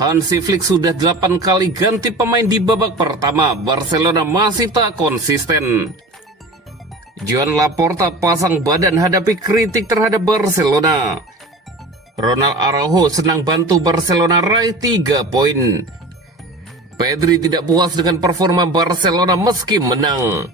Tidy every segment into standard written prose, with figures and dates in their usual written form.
Hansi Flick sudah 8 kali ganti pemain di babak pertama, Barcelona masih tak konsisten. Joan Laporta pasang badan hadapi kritik terhadap Barcelona. Ronald Araujo senang bantu Barcelona raih 3 poin. Pedri tidak puas dengan performa Barcelona meski menang.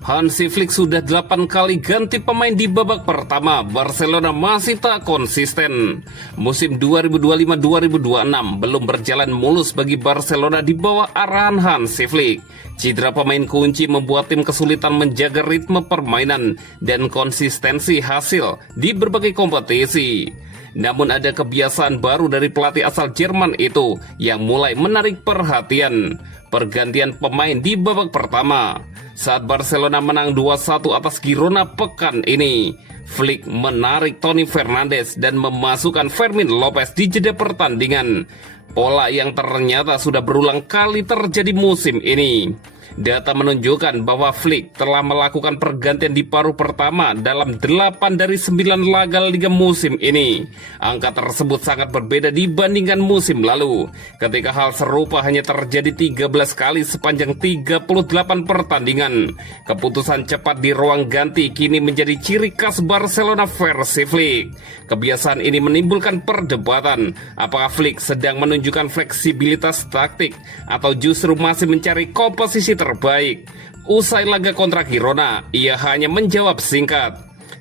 Hansi Flick sudah 8 kali ganti pemain di babak pertama, Barcelona masih tak konsisten. Musim 2025-2026 belum berjalan mulus bagi Barcelona di bawah arahan Hansi Flick. Cedera pemain kunci membuat tim kesulitan menjaga ritme permainan dan konsistensi hasil di berbagai kompetisi. Namun ada kebiasaan baru dari pelatih asal Jerman itu yang mulai menarik perhatian. Pergantian pemain di babak pertama. Saat Barcelona menang 2-1 atas Girona pekan ini, Flick menarik Toni Fernandes dan memasukkan Fermin Lopez di jeda pertandingan. Pola yang ternyata sudah berulang kali terjadi musim ini. Data menunjukkan bahwa Flick telah melakukan pergantian di paruh pertama dalam 8 dari 9 laga Liga musim ini. Angka tersebut sangat berbeda dibandingkan musim lalu, ketika hal serupa hanya terjadi 13 kali sepanjang 38 pertandingan. Keputusan cepat di ruang ganti kini menjadi ciri khas Barcelona versi Flick. Kebiasaan ini menimbulkan perdebatan, apakah Flick sedang menunjukkan fleksibilitas taktik atau justru masih mencari komposisi terbaik. Usai laga kontra Girona, ia hanya menjawab singkat,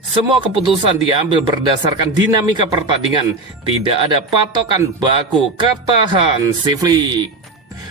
"Semua keputusan diambil berdasarkan dinamika pertandingan, tidak ada patokan baku," kata Hansi Flick.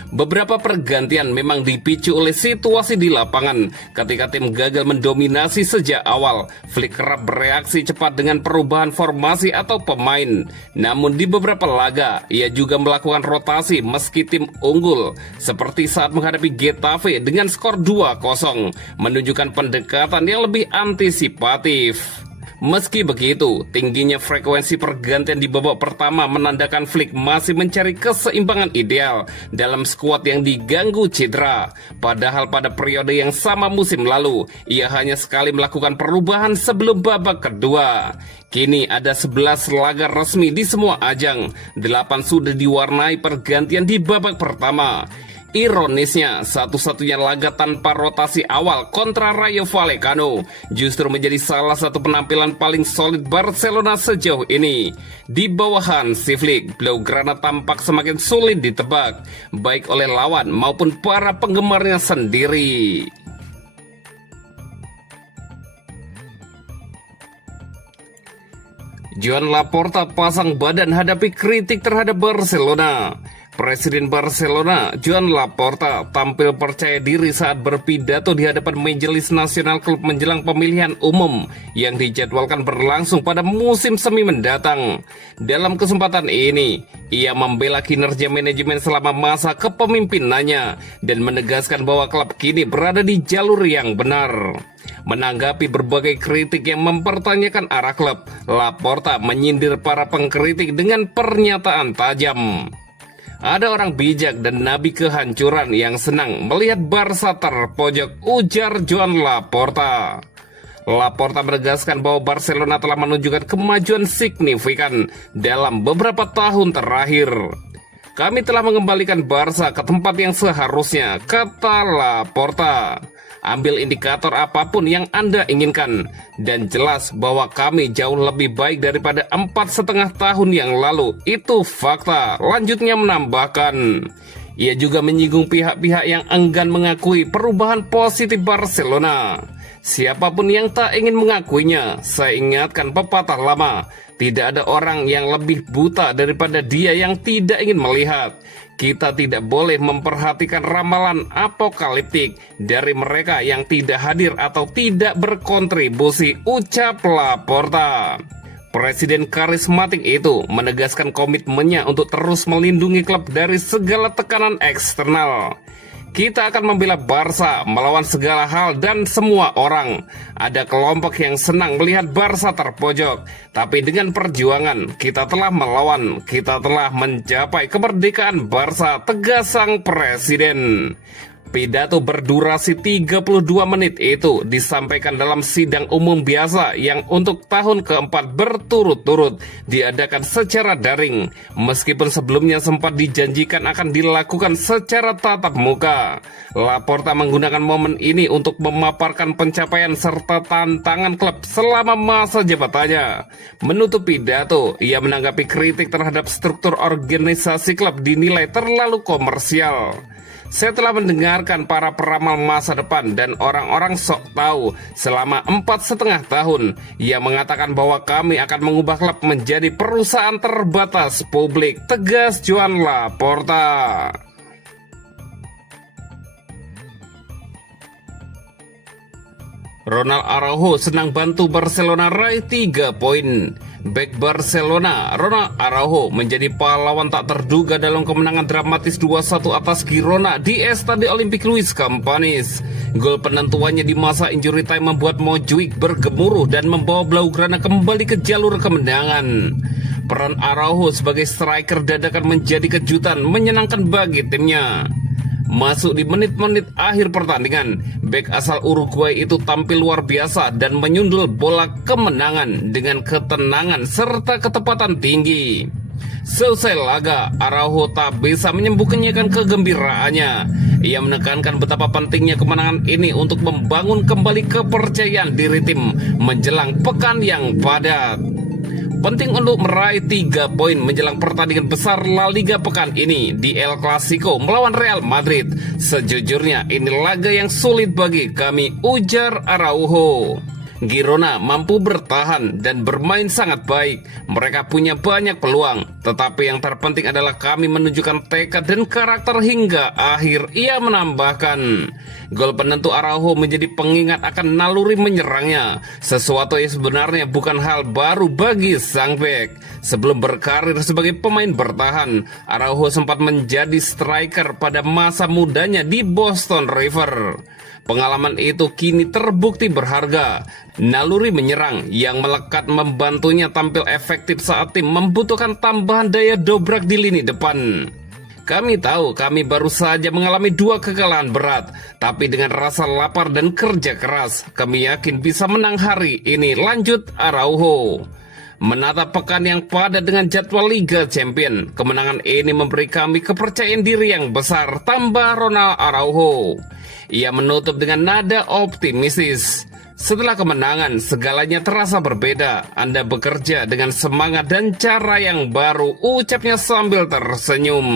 Beberapa pergantian memang dipicu oleh situasi di lapangan. Ketika tim gagal mendominasi sejak awal, Flick kerap bereaksi cepat dengan perubahan formasi atau pemain. Namun di beberapa laga, ia juga melakukan rotasi meski tim unggul, seperti saat menghadapi Getafe dengan skor 2-0, menunjukkan pendekatan yang lebih antisipatif. Meski begitu, tingginya frekuensi pergantian di babak pertama menandakan Flick masih mencari keseimbangan ideal dalam skuad yang diganggu cedera. Padahal pada periode yang sama musim lalu, ia hanya sekali melakukan perubahan sebelum babak kedua. Kini ada 11 laga resmi di semua ajang, 8 sudah diwarnai pergantian di babak pertama. Ironisnya, satu-satunya laga tanpa rotasi awal kontra Rayo Vallecano justru menjadi salah satu penampilan paling solid Barcelona sejauh ini. Di bawah Hansi Flick, Blaugrana tampak semakin sulit ditebak, baik oleh lawan maupun para penggemarnya sendiri. Joan Laporta pasang badan hadapi kritik terhadap Barcelona. Presiden Barcelona, Joan Laporta, tampil percaya diri saat berpidato di hadapan Majelis Nasional Klub menjelang pemilihan umum yang dijadwalkan berlangsung pada musim semi mendatang. Dalam kesempatan ini, ia membela kinerja manajemen selama masa kepemimpinannya dan menegaskan bahwa klub kini berada di jalur yang benar. Menanggapi berbagai kritik yang mempertanyakan arah klub, Laporta menyindir para pengkritik dengan pernyataan tajam. "Ada orang bijak dan nabi kehancuran yang senang melihat Barca terpojok," ujar Joan Laporta. Laporta menegaskan bahwa Barcelona telah menunjukkan kemajuan signifikan dalam beberapa tahun terakhir. "Kami telah mengembalikan Barca ke tempat yang seharusnya," kata Laporta. "Ambil indikator apapun yang Anda inginkan, dan jelas bahwa kami jauh lebih baik daripada 4,5 tahun yang lalu. Itu fakta," lanjutnya menambahkan. Ia juga menyinggung pihak-pihak yang enggan mengakui perubahan positif Barcelona. "Siapapun yang tak ingin mengakuinya, saya ingatkan pepatah lama, tidak ada orang yang lebih buta daripada dia yang tidak ingin melihat. Kita tidak boleh memperhatikan ramalan apokaliptik dari mereka yang tidak hadir atau tidak berkontribusi," ucap Laporta. Presiden karismatik itu menegaskan komitmennya untuk terus melindungi klub dari segala tekanan eksternal. "Kita akan membela Barca melawan segala hal dan semua orang. Ada kelompok yang senang melihat Barca terpojok, tapi dengan perjuangan kita telah melawan, kita telah mencapai kemerdekaan Barca," tegas sang presiden. Pidato berdurasi 32 menit itu disampaikan dalam sidang umum biasa yang untuk tahun keempat berturut-turut diadakan secara daring, meskipun sebelumnya sempat dijanjikan akan dilakukan secara tatap muka. Laporta menggunakan momen ini untuk memaparkan pencapaian serta tantangan klub selama masa jabatannya. Menutup pidato, ia menanggapi kritik terhadap struktur organisasi klub dinilai terlalu komersial. Saya telah mendengarkan para peramal masa depan dan orang-orang sok tahu selama 4,5 tahun. Ia mengatakan bahwa kami akan mengubah klub menjadi perusahaan terbatas publik, tegas Joan Laporta. Ronald Araujo senang bantu Barcelona raih 3 poin. Bek Barcelona, Ronald Araujo menjadi pahlawan tak terduga dalam kemenangan dramatis 2-1 atas Girona di Estadio Olympique Luis Campanis. Gol penentuannya di masa injury time membuat Montjuic bergemuruh dan membawa Blaugrana kembali ke jalur kemenangan. Peran Araujo sebagai striker dadakan menjadi kejutan menyenangkan bagi timnya. Masuk di menit-menit akhir pertandingan, bek asal Uruguay itu tampil luar biasa dan menyundul bola kemenangan dengan ketenangan serta ketepatan tinggi. Selesai laga, Araujo tak bisa menyembunyikan kegembiraannya. Ia menekankan betapa pentingnya kemenangan ini untuk membangun kembali kepercayaan diri tim menjelang pekan yang padat. Penting untuk meraih 3 poin menjelang pertandingan besar La Liga pekan ini di El Clasico melawan Real Madrid. Sejujurnya ini laga yang sulit bagi kami, ujar Araujo. Girona mampu bertahan dan bermain sangat baik. Mereka punya banyak peluang, tetapi yang terpenting adalah kami menunjukkan tekad dan karakter hingga akhir. Ia menambahkan, gol penentu Araujo menjadi pengingat akan naluri menyerangnya, sesuatu yang sebenarnya bukan hal baru bagi sang bek. Sebelum berkarir sebagai pemain bertahan, Araujo sempat menjadi striker pada masa mudanya di Boston River. Pengalaman itu kini terbukti berharga. Naluri menyerang yang melekat membantunya tampil efektif saat tim membutuhkan tambahan daya dobrak di lini depan. Kami tahu kami baru saja mengalami 2 kekalahan berat, tapi dengan rasa lapar dan kerja keras, kami yakin bisa menang hari ini, lanjut Araujo. Menatap pekan yang padat dengan jadwal Liga Champion, kemenangan ini memberi kami kepercayaan diri yang besar, tambah Ronald Araujo. Ia menutup dengan nada optimistis. Setelah kemenangan, segalanya terasa berbeda. Anda bekerja dengan semangat dan cara yang baru, ucapnya sambil tersenyum.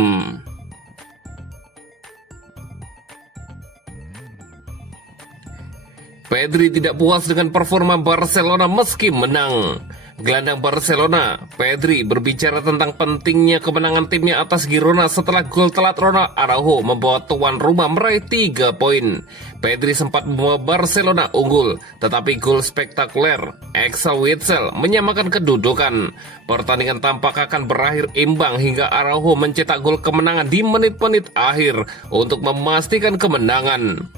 Pedri tidak puas dengan performa Barcelona meski menang. Gelandang Barcelona, Pedri, berbicara tentang pentingnya kemenangan timnya atas Girona setelah gol telat Ronald Araujo membawa tuan rumah meraih 3 poin. Pedri sempat membawa Barcelona unggul, tetapi gol spektakuler Axel Witsel menyamakan kedudukan. Pertandingan tampak akan berakhir imbang hingga Araujo mencetak gol kemenangan di menit-menit akhir untuk memastikan kemenangan.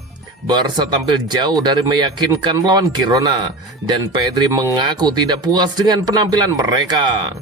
Barca tampil jauh dari meyakinkan melawan Girona, dan Pedri mengaku tidak puas dengan penampilan mereka.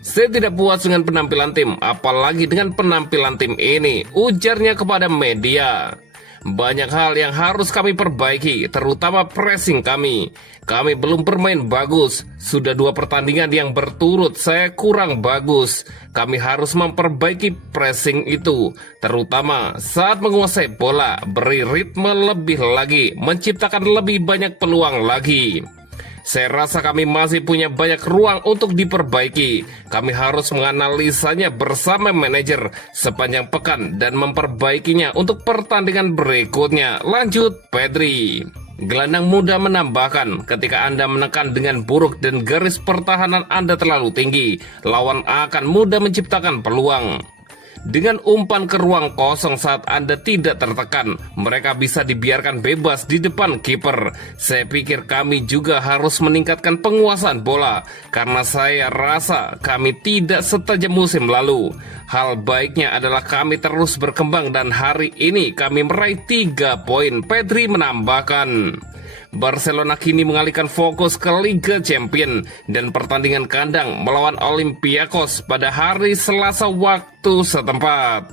Saya tidak puas dengan penampilan tim, apalagi dengan penampilan tim ini, ujarnya kepada media. Banyak hal yang harus kami perbaiki, terutama pressing kami. Kami belum bermain bagus. Sudah 2 pertandingan yang berturut saya kurang bagus. Kami harus memperbaiki pressing itu, terutama saat menguasai bola, beri ritme lebih lagi, menciptakan lebih banyak peluang lagi. Saya rasa kami masih punya banyak ruang untuk diperbaiki. Kami harus menganalisanya bersama manajer sepanjang pekan dan memperbaikinya untuk pertandingan berikutnya, lanjut Pedri. Gelandang muda menambahkan, ketika Anda menekan dengan buruk dan garis pertahanan Anda terlalu tinggi, lawan akan mudah menciptakan peluang. Dengan umpan ke ruang kosong saat Anda tidak tertekan, mereka bisa dibiarkan bebas di depan kiper. Saya pikir kami juga harus meningkatkan penguasaan bola, karena saya rasa kami tidak setajam musim lalu. Hal baiknya adalah kami terus berkembang dan hari ini kami meraih 3 poin, Pedri menambahkan. Barcelona kini mengalihkan fokus ke Liga Champion dan pertandingan kandang melawan Olympiakos pada hari Selasa waktu setempat.